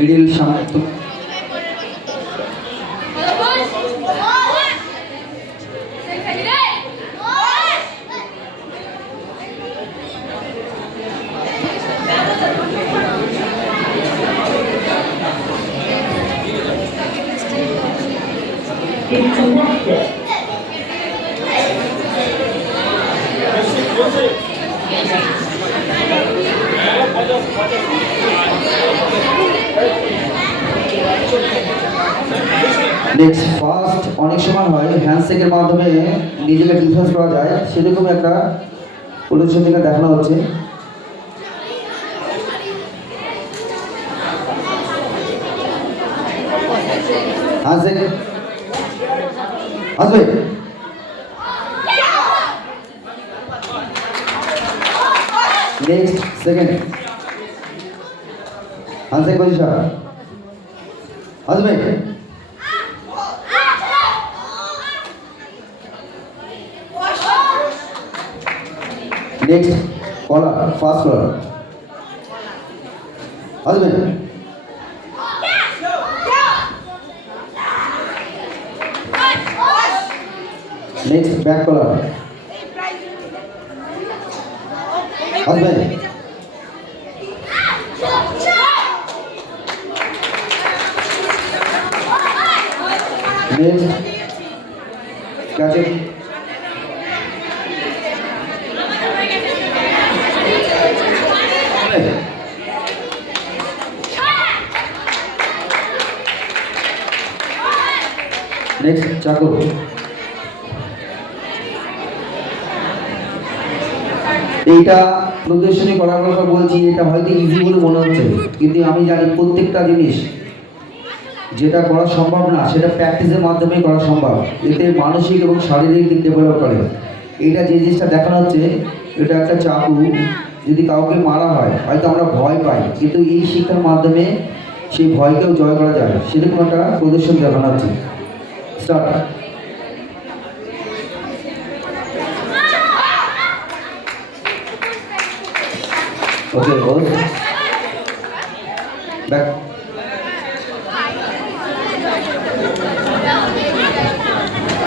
মিডিল সামনে next first অনেক সময় হয় হ্যান্ডশেকের মাধ্যমে নিজেকে ডিফেন্স করা যায়, সেরকম একটা প্রদর্শন থেকে দেখানো হচ্ছে। হ্যান্ডশেক আসবে। নেক্সট সেকেন্ড হ্যান্ডশেক পজিশন আসবে। নেক্সট কলার ফার্স্ট কলার আসবে। নেক্সট ব্যাক কলার আসবে। নেক্সট ক্যাচিং নেক্সট চাকু। এইটা প্রদর্শনী করার কথা বলছি, এটা হয়তো ইজি বলে মনে হচ্ছে, কিন্তু আমি জানি প্রত্যেকটা জিনিস যেটা করা সম্ভব না সেটা প্র্যাকটিসের মাধ্যমে করা সম্ভব। এতে মানসিক এবং শারীরিক দিক ডেভেলপ করে। এইটা যে জিনিসটা দেখানো হচ্ছে, এটা একটা চাকু, যদি কাউকে মারা হয় হয়তো আমরা ভয় পাই, কিন্তু এই শিক্ষার মাধ্যমে সেই ভয়কেও জয় করা যায়, সেরকম একটা প্রদর্শন দেখানো হচ্ছে। স্টার্ট। ওকে, ব্যাক।